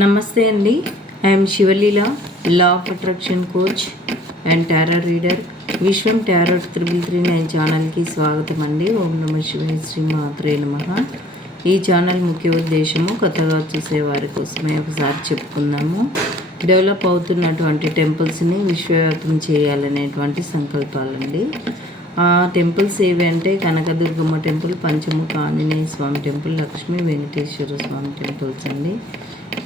నమస్తే అండి. I'm Sivaleela law of attraction coach and tarot reader Vishwam tarot triple three nine ఛానల్కి స్వాగతం అండి. ఓం నమ శివాయ శ్రీ మాత్రే నమ. ఈ ఛానల్ ముఖ్య ఉద్దేశము కొత్తగా చూసే వారి కోసమే ఒకసారి చెప్పుకుందాము. డెవలప్ అవుతున్నటువంటి టెంపుల్స్ని విశ్వవ్యాప్తం చేయాలనేటువంటి సంకల్పాలండి. ఆ టెంపుల్స్ ఏవి అంటే Kanakadurgamma temple Panchamukha Anjaneya Swamy temple Lakshmi Venkateswara Swamy temples అండి.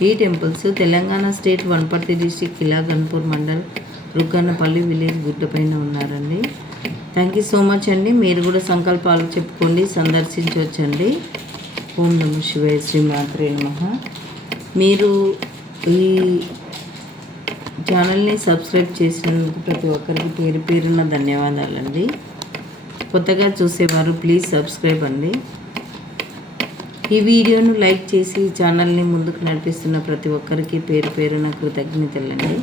ఈ temples Telangana state Wanaparthy district Killa Ganpur mandal Rukkannapalli village గుడ్డపైన ఉన్నారండి. థ్యాంక్ యూ సో మచ్ అండి. మీరు కూడా సంకల్పాలు చెప్పుకోండి సందర్శించవచ్చండి ఓం నమ శివాయ శ్రీ మాత్రే నమ. మీరు ఈ ఛానల్ని సబ్స్క్రైబ్ చేసినందుకు ప్రతి ఒక్కరికి పేరు పేరున ధన్యవాదాలండి. కొత్తగా చూసేవారు ప్లీజ్ సబ్స్క్రైబ్ అండి. ఈ వీడియోను లైక్ చేసి ఛానల్ని ముందుకు నడిపిస్తున్న ప్రతి ఒక్కరికి పేరు పేరున కృతజ్ఞతలండి.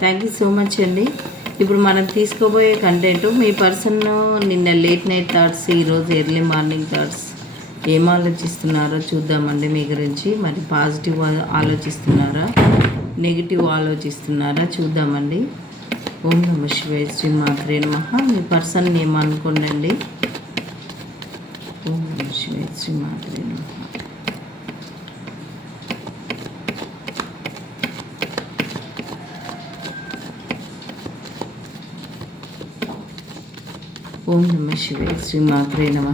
థ్యాంక్ యూ సో మచ్ అండి. ఇప్పుడు మనం తీసుకోబోయే కంటెంట్ మీ పర్సన్ నిన్న లేట్ నైట్ థాట్స్ ఈరోజు ఎర్లీ మార్నింగ్ థాట్స్ ఏం ఆలోచిస్తున్నారో చూద్దామండి మీ గురించి. మరి పాజిటివ్ ఆలోచిస్తున్నారా? నెగిటివ్ ఆలోచిస్తున్నారా? చూద్దామండి. ఓం నమ శివాయ శ్రీ మాత్రే నమ. మీ పర్సన్ ఏమనుకోండి ఓం నమ శ్రీ మాత్రే ఓం నమ. శివే శ్రీ మాత్రే నమ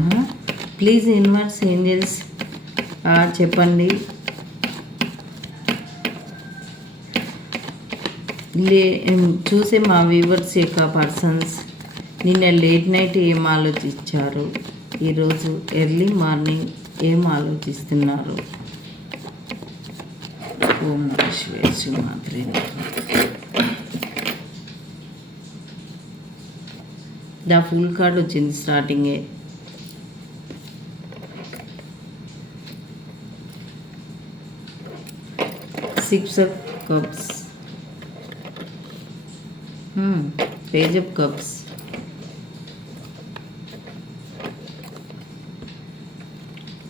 ప్లీజ్ ఇన్వర్స్ ఏంజల్స్ చెప్పండి. లే చూసే మా వ్యూవర్స్ యొక్క పర్సన్స్ నిన్న లేట్ నైట్ ఏం ఆలోచించారు? ఈరోజు ఎర్లీ మార్నింగ్ ఏం ఆలోచిస్తున్నారు? ఓం నమ శివాయ దా ఫుల్ కార్డ్ వచ్చింది స్టార్టింగే. Six of cups. Page of cups.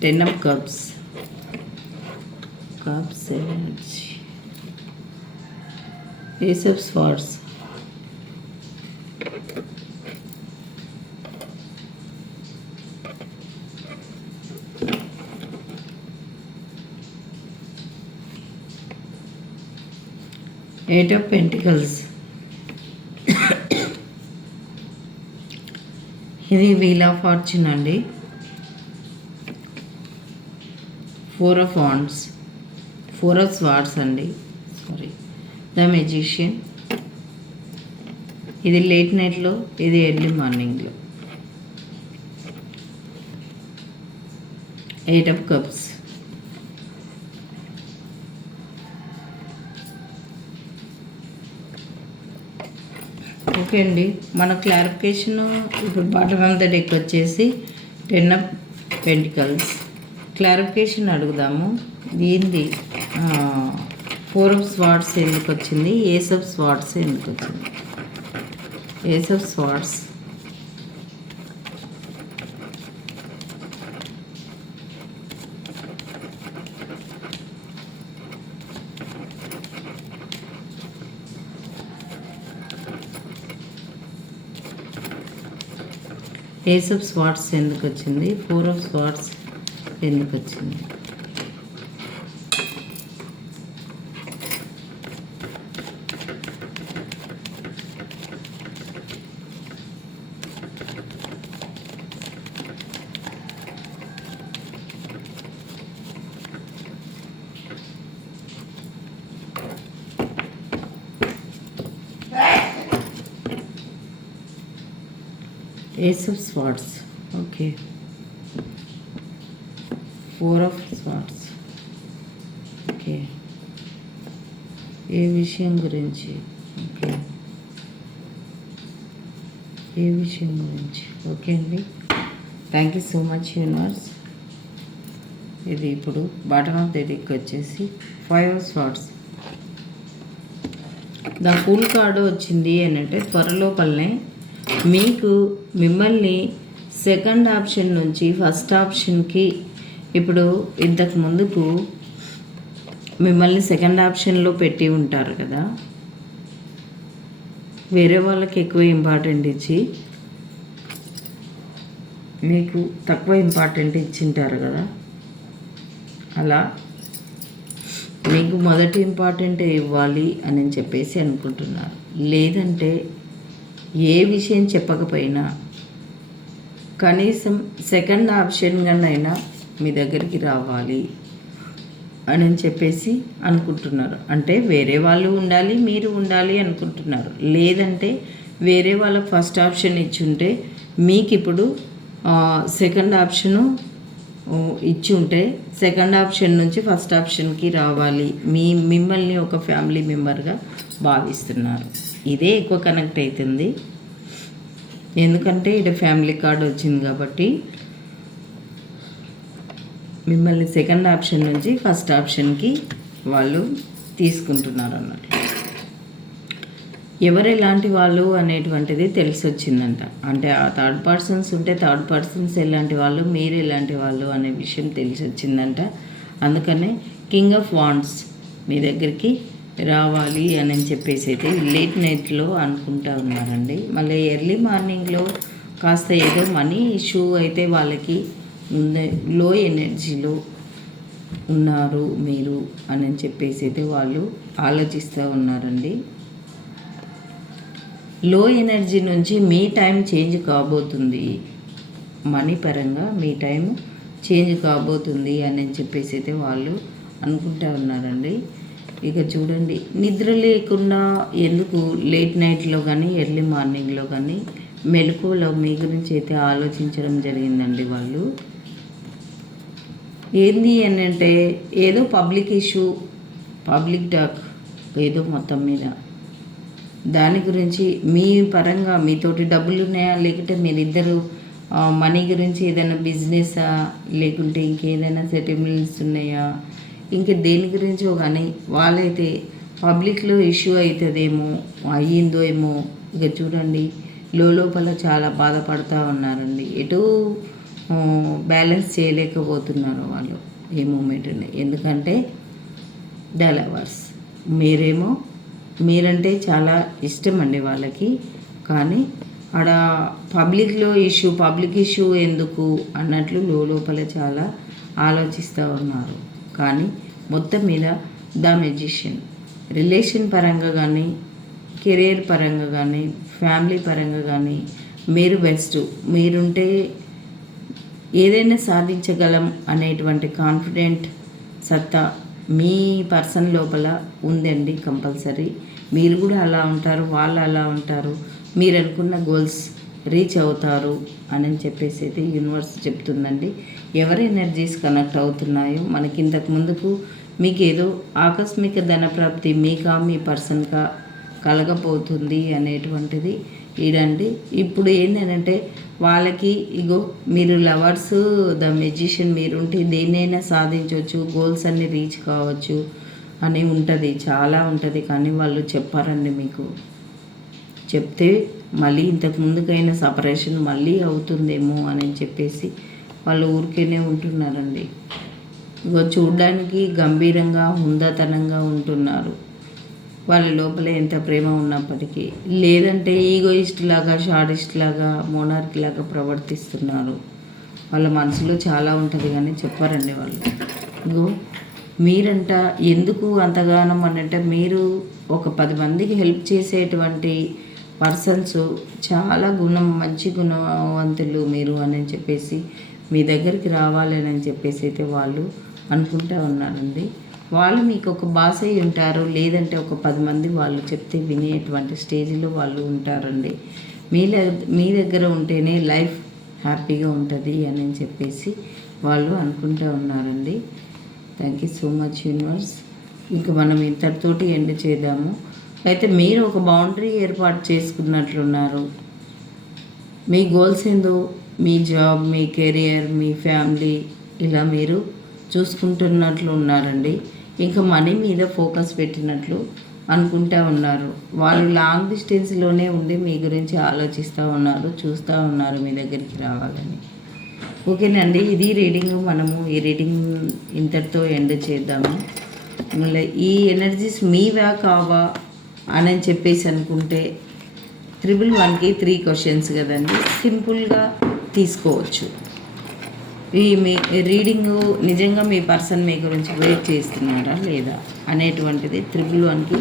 Ten of cups cups energy ace of swords eight of pentacles ఇది వీల్ ఆఫ్ ఫార్చ్యూన్ అండి. Four of wands four of swords అండి. Sorry the magician. ఇది late నైట్లో ఇది early మార్నింగ్లో. Eight of cups. Okay అండి. మన clarification ఇప్పుడు bottom of the deck వచ్చేసి టెన్ ఆఫ్ పెంటికల్స్. క్లారిఫికేషన్ అడుగుదాము. ఏంది? ఫోర్ ఆఫ్ స్వాట్స్ ఎందుకు వచ్చింది ఏస్ ఆఫ్ స్వాట్స్ ఎందుకు వచ్చింది ace of swords ace of swords ఎందుకు వచ్చింది ఫోర్ ఆఫ్ స్వాట్స్ ఎందుకు వచ్చింది ace of swords okay four of swords okay ఏ విషయం గురించి? ఓకే ఏ విషయం గురించి? ఓకే అండి. Thank you so much universe ఇది ఇప్పుడు బాటమ్ ఆఫ్ ది డెక్ వచ్చేసి five of swords the full card వచ్చింది అని అంటే త్వరలోపలనే మీకు మిమ్మల్ని సెకండ్ ఆప్షన్ నుంచి ఫస్ట్ ఆప్షన్కి ఇప్పుడు ఇంతకు ముందుకు మిమ్మల్ని సెకండ్ ఆప్షన్లో పెట్టి ఉంటారు కదా. వేరే వాళ్ళకి ఎక్కువ ఇంపార్టెంట్ ఇచ్చి మీకు తక్కువ ఇంపార్టెంట్ ఇచ్చింటారు కదా. అలా మీకు మొదటి ఇంపార్టెంట్ ఇవ్వాలి అని చెప్పేసి అనుకుంటున్నారు. లేదంటే ఏ విషయం చెప్పకపోయినా కనీసం సెకండ్ ఆప్షన్గానైనా మీ దగ్గరికి రావాలి అని చెప్పేసి అనుకుంటున్నారు. అంటే వేరే వాళ్ళు ఉండాలి మీరు ఉండాలి అనుకుంటున్నారు. లేదంటే వేరే వాళ్ళకి ఫస్ట్ ఆప్షన్ ఇచ్చుంటే మీకు ఇప్పుడు సెకండ్ ఆప్షను ఇచ్చి ఉంటే సెకండ్ ఆప్షన్ నుంచి ఫస్ట్ ఆప్షన్కి రావాలి. మీ మిమ్మల్ని ఒక ఫ్యామిలీ మెంబర్గా భావిస్తున్నారు. ఇదే ఎక్కువ కనెక్ట్ అవుతుంది ఎందుకంటే ఇక్కడ ఫ్యామిలీ కార్డు వచ్చింది కాబట్టి మిమ్మల్ని సెకండ్ ఆప్షన్ నుంచి ఫస్ట్ ఆప్షన్కి వాళ్ళు తీసుకుంటున్నారు అన్నమాట ఎవరు ఎలాంటి వాళ్ళు అనేటువంటిది తెలిసి వచ్చిందంట అంటే ఆ థర్డ్ పర్సన్స్ ఉంటే థర్డ్ పర్సన్స్ ఎలాంటి వాళ్ళు మీరు ఎలాంటి వాళ్ళు అనే విషయం తెలిసి వచ్చిందంట అందుకనే కింగ్ ఆఫ్ వాండ్స్ మీ దగ్గరికి రావాలి అని చెప్పేసి అయితే లేట్ నైట్లో అనుకుంటా ఉన్నారండి. మళ్ళీ ఎర్లీ మార్నింగ్లో కాస్త ఏదో మనీ ఇష్యూ అయితే వాళ్ళకి లో ఎనర్జీలో ఉన్నారు మీరు అని చెప్పేసి అయితే వాళ్ళు ఆలోచిస్తూ ఉన్నారండి. లో ఎనర్జీ నుంచి మీ టైం చేంజ్ కాబోతుంది. మనీ పరంగా మీ టైం చేంజ్ కాబోతుంది అని చెప్పేసి అయితే వాళ్ళు అనుకుంటా ఉన్నారండి. ఇక చూడండి నిద్ర లేకుండా ఎందుకు లేట్ నైట్లో కానీ ఎర్లీ మార్నింగ్లో కానీ మెలకువలో మీ గురించి అయితే ఆలోచించడం జరిగిందండి వాళ్ళు. ఏంది అని అంటే ఏదో పబ్లిక్ ఇష్యూ పబ్లిక్ టాక్ ఏదో మొత్తం మీద. దాని గురించి మీ పరంగా మీతోటి డబ్బులు ఉన్నాయా? లేకుంటే మీరిద్దరు మనీ గురించి ఏదైనా బిజినెసా లేకుంటే ఇంకేదైనా సెటిల్మెంట్స్ ఉన్నాయా? ఇంకా దేని గురించో కానీ వాళ్ళైతే పబ్లిక్లో ఇష్యూ అవుతుందేమో అయ్యిందో ఏమో ఇక చూడండి. లోపల చాలా బాధపడుతూ ఉన్నారండి. ఎటు బ్యాలెన్స్ చేయలేకపోతున్నారు వాళ్ళు ఈ మూమెంట్ని ఎందుకంటే డెలవర్స్ మీరేమో మీరంటే చాలా ఇష్టం అండి వాళ్ళకి. కానీ ఆడ పబ్లిక్లో ఇష్యూ పబ్లిక్ ఇష్యూ ఎందుకు అన్నట్లు లోపల చాలా ఆలోచిస్తూ ఉన్నారు. కానీ మొత్తం మీద ద మెజిషియన్ రిలేషన్ పరంగా కానీ కెరియర్ పరంగా కానీ ఫ్యామిలీ పరంగా కానీ మీరు బెస్ట్ మీరుంటే ఏదైనా సాధించగలం అనేటువంటి కాన్ఫిడెంట్ సత్తా మీ పర్సన్ లోపల ఉందండి కంపల్సరీ. మీరు కూడా అలా ఉంటారు వాళ్ళు అలా ఉంటారు. మీరు అనుకున్న గోల్స్ రీచ్ అవుతారు అని చెప్పేసి అయితే యూనివర్స్ చెప్తుందండి. ఎవరి ఎనర్జీస్ కనెక్ట్ అవుతున్నాయో మనకి ఇంతకు ముందుకు మీకు ఏదో ఆకస్మిక ధనప్రాప్తి మీకా మీ పర్సన్గా కలగబోతుంది అనేటువంటిది ఇదండి. ఇప్పుడు ఏంటంటే వాళ్ళకి ఇగో మీరు లవర్స్ ద మెజిషియన్ మీరుంటే దేన్నైనా సాధించవచ్చు గోల్స్ అన్ని రీచ్ కావచ్చు అని ఉంటుంది చాలా ఉంటుంది. కానీ వాళ్ళు చెప్పారండి మీకు. చెప్తే మళ్ళీ ఇంతకు ముందుకైనా సపరేషన్ మళ్ళీ అవుతుందేమో అని చెప్పేసి వాళ్ళు ఊరికేనే ఉంటున్నారండి. ఇగో చూడడానికి గంభీరంగా హుందాతనంగా ఉంటున్నారు. వాళ్ళ లోపల ఎంత ప్రేమ ఉన్నప్పటికీ లేదంటే ఈగోయిస్ట్ లాగా షార్టిస్ట్ లాగా మోనార్కి లాగా ప్రవర్తిస్తున్నారు. వాళ్ళ మనసులో చాలా ఉంటుంది కానీ చెప్పారండి వాళ్ళు. ఇగో మీరంట ఎందుకు అంతగానం అనంటే మీరు ఒక పది మందికి హెల్ప్ చేసేటువంటి పర్సన్స్ చాలా గుణం మంచి గుణవంతులు మీరు అని చెప్పేసి మీ దగ్గరికి రావాలని చెప్పేసి అయితే వాళ్ళు అనుకుంటా ఉన్నారండి. వాళ్ళు మీకు ఒక బాస్ అయి ఉంటారు లేదంటే ఒక పది మంది వాళ్ళు చెప్తే వినేటువంటి స్టేజ్లో వాళ్ళు ఉంటారండి. మీ మీ దగ్గర ఉంటేనే లైఫ్ హ్యాపీగా ఉంటుంది అని చెప్పేసి వాళ్ళు అనుకుంటూ ఉన్నారండి. Thank you so much universe. ఇంకా మనం ఇంతటితోటి ఎండ్ చేద్దాము. అయితే మీరు ఒక బౌండరీ ఏర్పాటు చేసుకున్నట్లున్నారు. మీ గోల్స్ ఏందో మీ జాబ్ మీ కెరియర్ మీ ఫ్యామిలీ ఇలా మీరు చూసుకుంటున్నట్లు ఉన్నారండి ఇంకా మనీ మీద ఫోకస్ పెట్టినట్లు అనుకుంటా ఉన్నారు. వాళ్ళు లాంగ్ డిస్టెన్స్లోనే ఉండి మీ గురించి ఆలోచిస్తూ ఉన్నారు చూస్తూ ఉన్నారు మీ దగ్గరికి రావాలని. ఓకేనండి ఇది రీడింగ్ మనము ఈ రీడింగ్ ఇంతటితో ఎండ్ చేద్దాము. మళ్ళీ ఈ ఎనర్జీస్ మీవా కావా అని చెప్పేసి అనుకుంటే త్రిబుల్ వన్కి త్రీ క్వశ్చన్స్ కదండి. సింపుల్గా తీసుకోవచ్చు. ఈ మీ రీడింగ్ నిజంగా మీ పర్సన్ మీ గురించి వెయిట్ చేస్తున్నారా లేదా అనేటువంటిది త్రిబుల్ వన్కి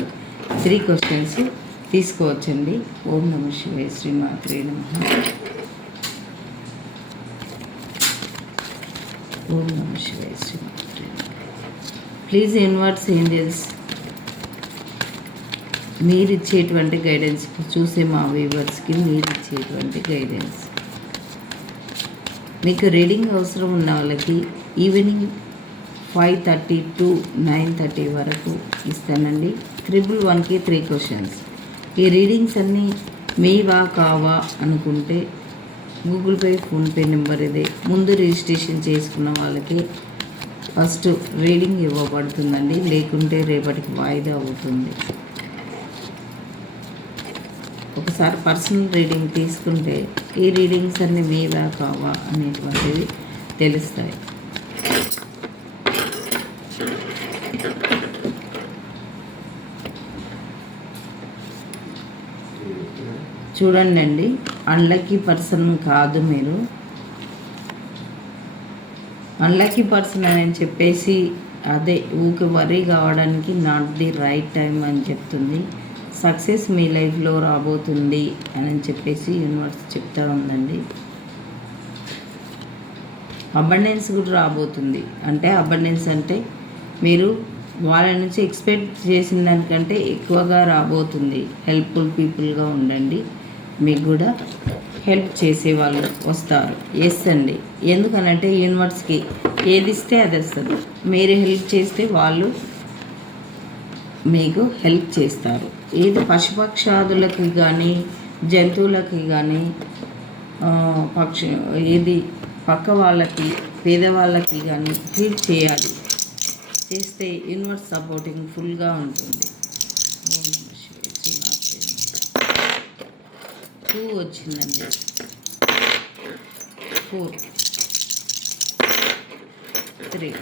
త్రీ క్వశ్చన్స్ తీసుకోవచ్చండి. ఓం నమ శివే శ్రీమాత్రే నమ. ఓం నమ శివే శ్రీమాత్రే ప్లీజ్ ఇన్వర్ట్స్ ఏంజల్స్ మీరు ఇచ్చేటువంటి గైడెన్స్ చూసే మా వ్యూవర్స్కి మీరు ఇచ్చేటువంటి గైడెన్స్ మీకు రీడింగ్ అవసరం ఉన్న వాళ్ళకి evening five thirty to nine thirty వరకు ఇస్తానండి. త్రిబుల్ వన్కి త్రీ క్వశ్చన్స్ ఈ రీడింగ్స్ అన్నీ మీవా కావా అనుకుంటే గూగుల్ పే ఫోన్పే నెంబర్ ఇదే. ముందు రిజిస్ట్రేషన్ చేసుకున్న వాళ్ళకి ఫస్ట్ రీడింగ్ ఇవ్వబడుతుందండి. లేకుంటే రేపటికి వాయిదా అవుతుంది. ఒకసారి పర్సనల్ రీడింగ్ తీసుకుంటే ఈ రీడింగ్స్ అన్ని మీవా కావా అనేటువంటివి తెలుస్తాయి. చూడండి అండి అన్లక్కీ పర్సన్ కాదు మీరు. అన్లక్కీ పర్సన్ అని చెప్పేసి అదే ఊకి వరీ కావడానికి నాట్ ది రైట్ టైం అని చెప్తుంది. సక్సెస్ మీ లైఫ్లో రాబోతుంది అని చెప్పేసి యూనివర్స్ చెప్తా ఉందండి. అబండెన్స్ కూడా రాబోతుంది. అంటే అబండెన్స్ అంటే మీరు వాళ్ళ నుంచి ఎక్స్పెక్ట్ చేసిన దానికంటే ఎక్కువగా రాబోతుంది. హెల్ప్ఫుల్ పీపుల్గా ఉండండి. మీకు కూడా హెల్ప్ చేసే వాళ్ళు వస్తారు. ఎస్ అండి. ఎందుకనంటే యూనివర్స్కి ఏది ఇస్తే అది వస్తుంది. మీరు హెల్ప్ చేస్తే వాళ్ళు మీకు హెల్ప్ చేస్తారు. ఏది పశుపక్షాదులకి కానీ జంతువులకి కానీ పక్షి ఏది పక్క వాళ్ళకి పేదవాళ్ళకి కానీ ట్రీట్ చేయాలి. చేస్తే యూనివర్స్ సపోర్టింగ్ ఫుల్గా ఉంటుంది. టూ వచ్చిందండి. ఫోర్. త్రీ.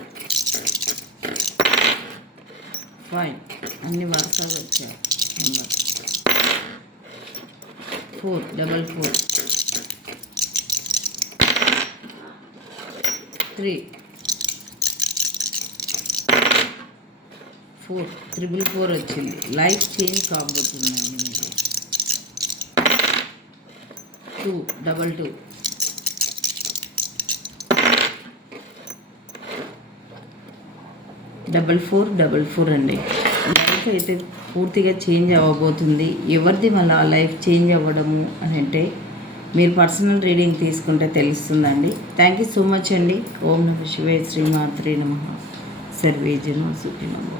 ఫైవ్ అన్ని వరుసగా వచ్చాయి. Number four double four three four triple four వచ్చింది. లైఫ్ చేంజ్ కాబోతుందండి మీకు. Two double two double four double four అండి. లైఫ్ అయితే పూర్తిగా చేంజ్ అవ్వబోతుంది. ఎవరిది మళ్ళీ లైఫ్ చేంజ్ అవ్వడము అని అంటే మీరు పర్సనల్ రీడింగ్ తీసుకుంటే తెలుస్తుందండి. థ్యాంక్ యూ సో మచ్ అండి. ఓం నమ శివే శ్రీమాత్రి నమ. సర్వే జన సుఖినమో